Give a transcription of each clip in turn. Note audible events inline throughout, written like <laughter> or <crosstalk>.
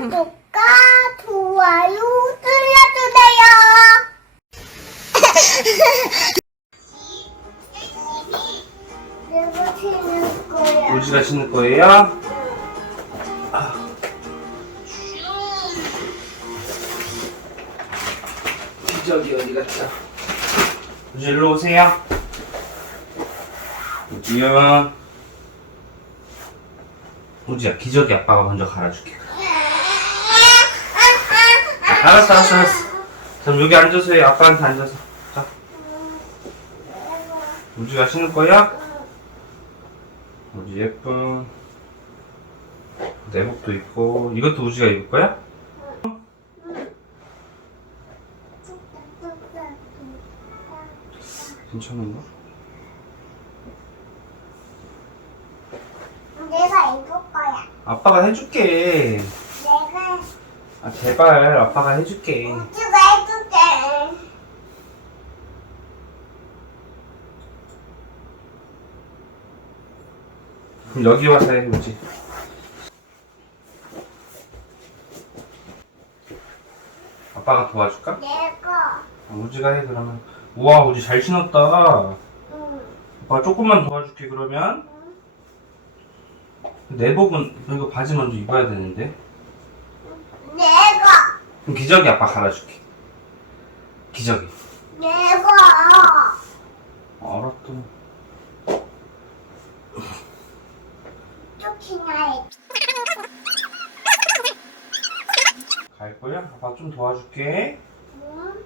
구독과 좋아요 눌러주세요. 내가 치는 거야. 우지가 신을 거예요? 기저귀 어디 갔죠? 우지 일로 오세요. 우지야. 우지야 기저귀 아빠가 먼저 갈아줄게. 아, 알았어 알았어 알았어. 그럼 여기 앉아서 해. 아빠한테 앉아서. 자. 우지가 신을 거야? 우지 예쁜 내복도 입고 이것도 우지가 입을 거야? 괜찮은가? 내가 입을 거야. 아빠가 해줄게 아 제발 아빠가 해줄게. 우주가 해줄게. 그럼 여기 와서 해 우지? 아빠가 도와줄까? 내가 아, 우지가 해 그러면. 우와 우지 잘 신었다. 응. 아빠 조금만 도와줄게 그러면. 내복은 이거 바지 먼저 입어야 되는데 그럼 기저귀 아빠 갈아줄게. 기저귀. 내가 알았다. 쫓기나 갈 거야? 아빠 좀 도와줄게. 응?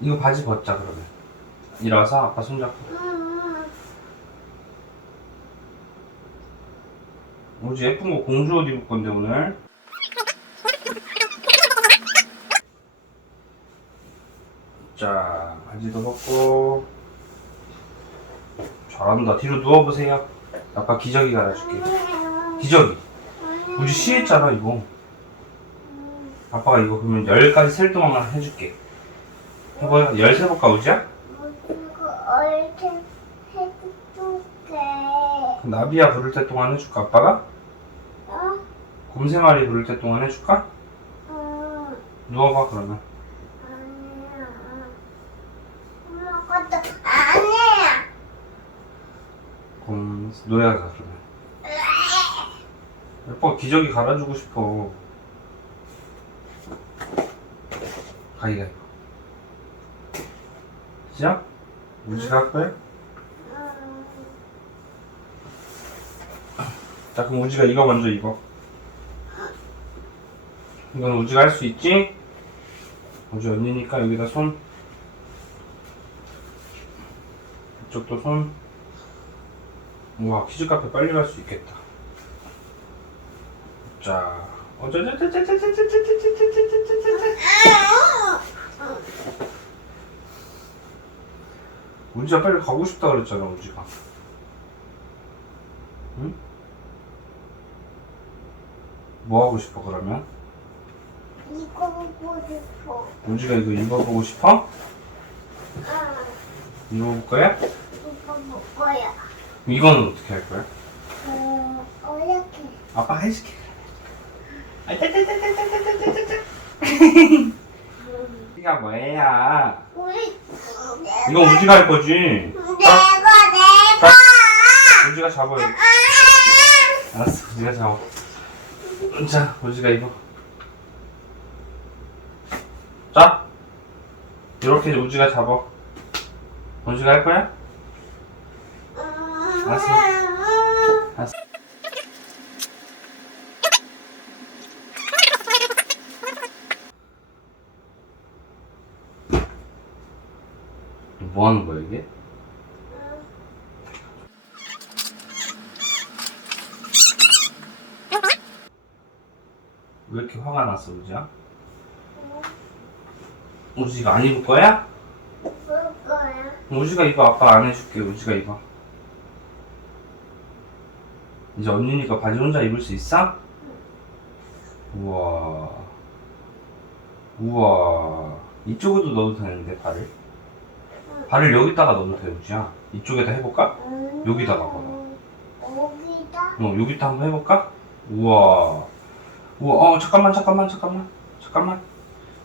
이거 바지 벗자 그러면. 일어서 아빠 손잡고. 응. 우지? 예쁜 거 공주 옷 입을 건데 오늘? 자 바지도 벗고. 잘한다. 뒤로 누워보세요. 아빠 기저귀 갈아줄게. 기저귀. 우지 시했잖아 이거. 아빠가 이거 그러면 열까지 셀 동안 해줄게. 해봐요. 열 세볼까 우지야? 나비야 부를 때 동안 해줄까 아빠가? 어? 마리 부를 때 동안 해줄까? 응. 누워봐 그러면 아니야. 엄마가 또 아니야. 곰 노래하자 그러면 아빠 기저귀 갈아주고 싶어 가위가위 시작? 우지가 할 거야? 응. 자 그럼 우지가 이거 먼저 입어 이건 우주가 할 수 있지? 우주 언니니까 여기다 손 이쪽도 손 우와 키즈카페 빨리 갈 수 있겠다 자 우주야 빨리 가고 싶다 그랬잖아 우주가 응? 뭐 하고 싶어 그러면? 이거 보고 싶어. 우지가 이거 읽어보고 싶어? 응. 읽어볼 거야? 이거 볼 거야. 이거는 어떻게 할 거야? 어, 어렵게. 아빠 해줄게 이가 뭐야? 우리 이거 우지가 할 거지? 내가 내가 우지가 잡아요 알았어 우지가 잡아 자 우지가 이거 자 이렇게 우지가 잡아 우지가 할 거야? 알았어. 알았어. 뭐 하는 거야 이게? 왜 이렇게 화가 났어 우지야? 우지가 안 입을 거야? 볼 거야. 우지가 이거 아빠 안 해줄게 우지가 이거 이제 언니니까 바지 혼자 입을 수 있어? 우와 우와 이쪽에도 넣어도 되는데 발을 발을 여기다가 넣어도 돼 우지야 이쪽에다 해볼까? 음, 여기다가 봐봐. 여기다. 어, 여기다 한번 해볼까? 우와. 우와, 어, 잠깐만, 잠깐만, 잠깐만. 잠깐만.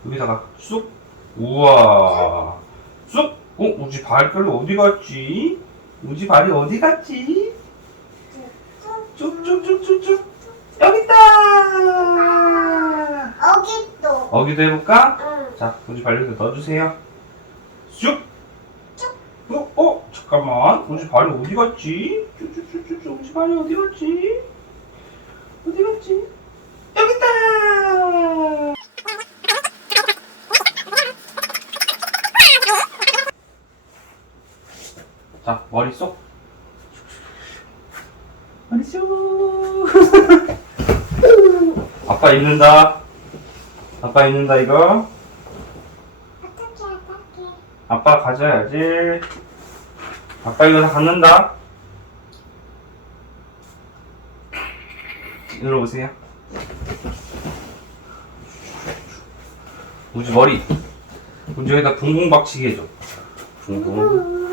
여기다가 쑥. 우와. 쑥. 어, 우지 발걸이 어디 갔지? 우지 발이 어디 갔지? 쭉쭉쭉쭉쭉. 여기 있다. 여기 또. 어기도 해볼까? 응. 자, 우지 발리도 넣어주세요. 쑥. 어, 어, 잠깐만. 우지 발이 어디 갔지? 쭉쭉쭉쭉. 우지 발이 어디 갔지? 어디 갔지? 여기 있다. 자, 머리 쏙. 머리 쏙. 아빠 입는다. 아빠 입는다 이거. 어떻게 어떻게. 아빠 가져야지. 아빠 이거 다 갖는다. 일로 오세요. 우지 머리. 여기다 붕붕 박치기 해줘. 붕붕.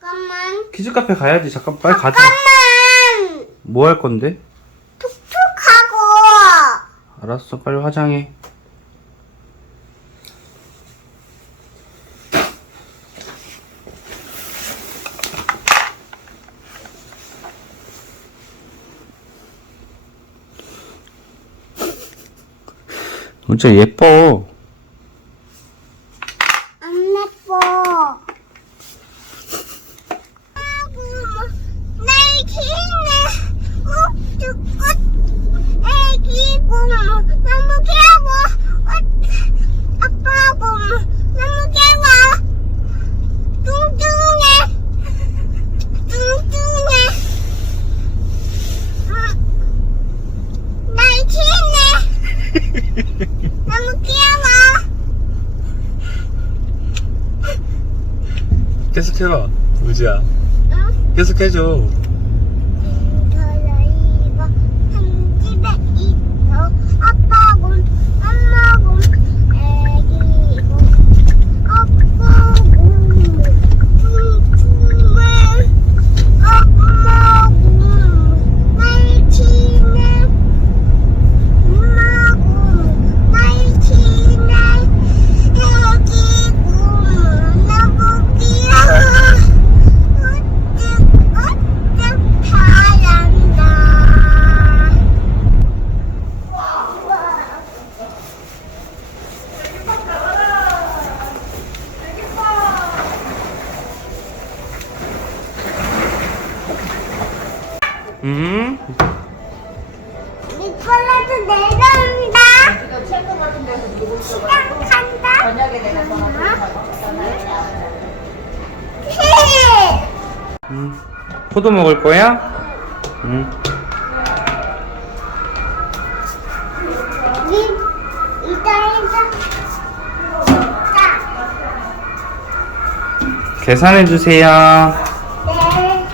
잠깐만. 키즈 카페 가야지. 잠깐 빨리 가자. 잠깐만. 뭐 할 건데? 툭툭하고. 알았어. 빨리 화장해. 진짜 예뻐. 안 예뻐. 아이고, 뭐, 날 기네. 어, 죽겠. 애기 고모 너무 귀여워. 어, 아빠 고모 너무 귀여워. 뚱뚱해. 뚱뚱해. 응. 날 기네. 너무 귀여워. 계속 해봐, 우지야. 응? 계속 해줘. 저희가 한 집에 있어 아빠군 엄마군 애기군 아빠군 퉁퉁해 엄마군 날치네 엄마군 날치네 애기군 너무 귀여워 어떡 어떡 잘한다. 음. 미콜라도 내려온다. 시작한다. 음. 포도 먹을 거야? 음. 이 계산해 주세요. 네.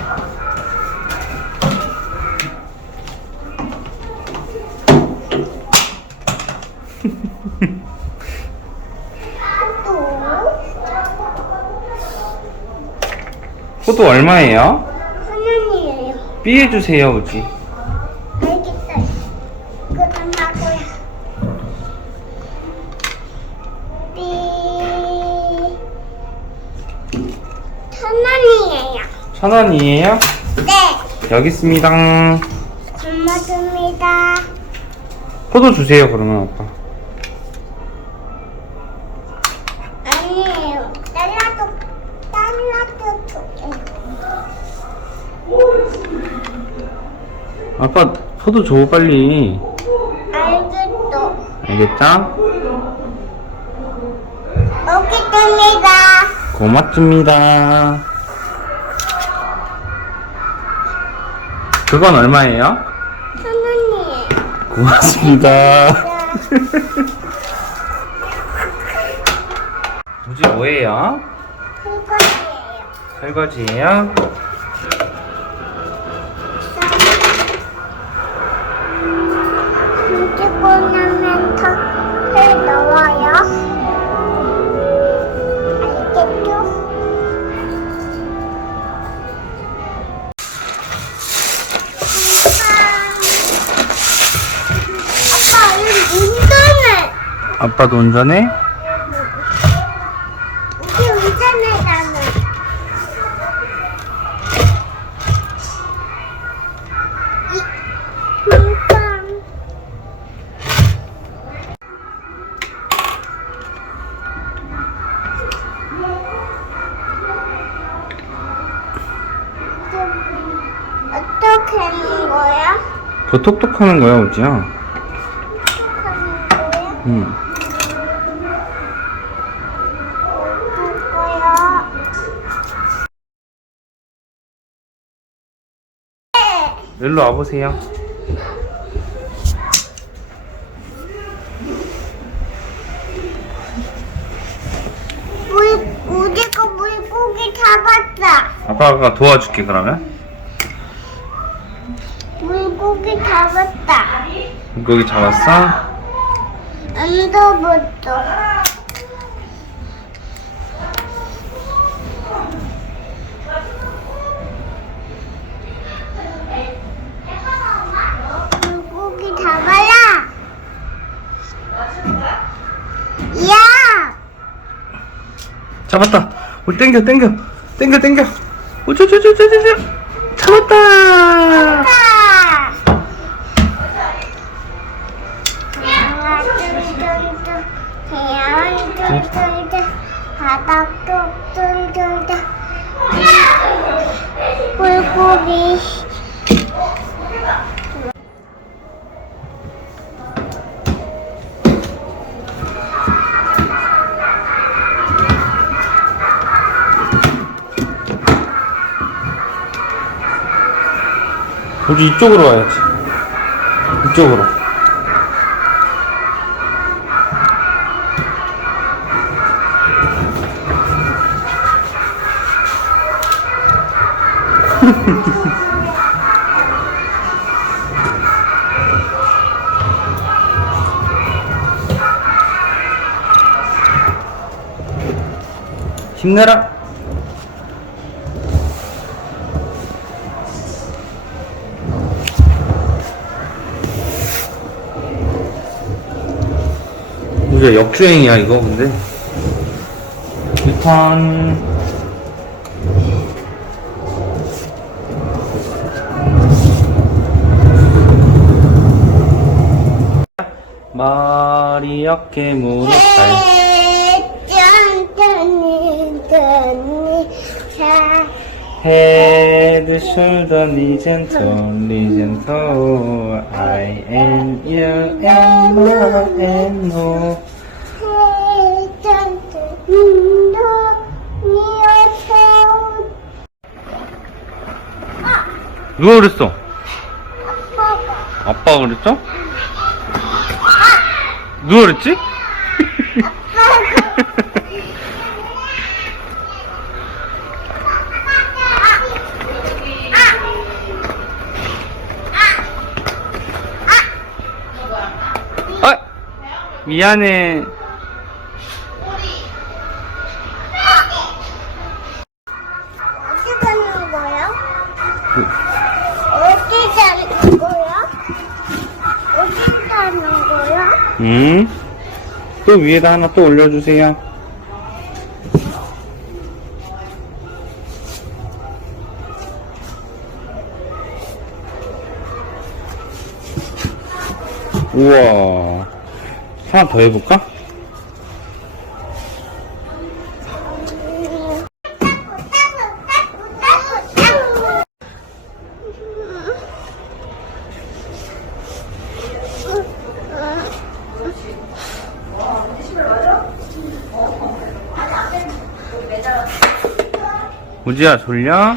또 포도 얼마예요? 하나님이에요. 삐해 주세요, 우지. 알겠어요. 그다음 하고요. 삐. 천 원이에요. 천 원이에요? 네. 여기 있습니다. 고맙습니다. 포도 주세요, 그러면 아빠. 아니에요. 달라 아빠 포도 줘 빨리 알겠어. 알겠죠? 먹겠습니다. 고맙습니다 그건 얼마예요? 천 원이에요. 고맙습니다 <laughs> 무지 뭐예요? 이거예요. 설거지예요? 아빠도 운전해? 운전해, 나는. 이, 운전. 어떻게 하는 거야? 그거 톡톡 하는 거야 우지야 어떻게 하는 거야? 응 일로 와보세요 물, 우리가 물고기 잡았다. 아빠가 도와줄게 그러면 물고기 잡았다. 물고기 잡았어? 안 잡았어. 물고기 잡아라. 야! 잡았다. 오 땡겨 땡겨. 땡겨 땡겨. 오저저저저저 잡았다. 바닥 뚝뚝뚝뚝 물고기 우지 이쪽으로 와야지. 이쪽으로. 힘내라 이게 역주행이야 이거? 근데? 머리 어깨 무릎 발 짠짠짠짠 자헤 드 숄더 리젠 톤 리젠 토 I am you and no and 미어서 누가 그랬어? 아빠가 아빠가 그랬어? 누가 그랬지? <laughs> 미안해. 어디 가는 거야? 어디 가는 거야? 어디 가는 거야? 음? 또 위에다 하나 또 올려주세요. 우와. 하나 더 해볼까? 우지야 졸려?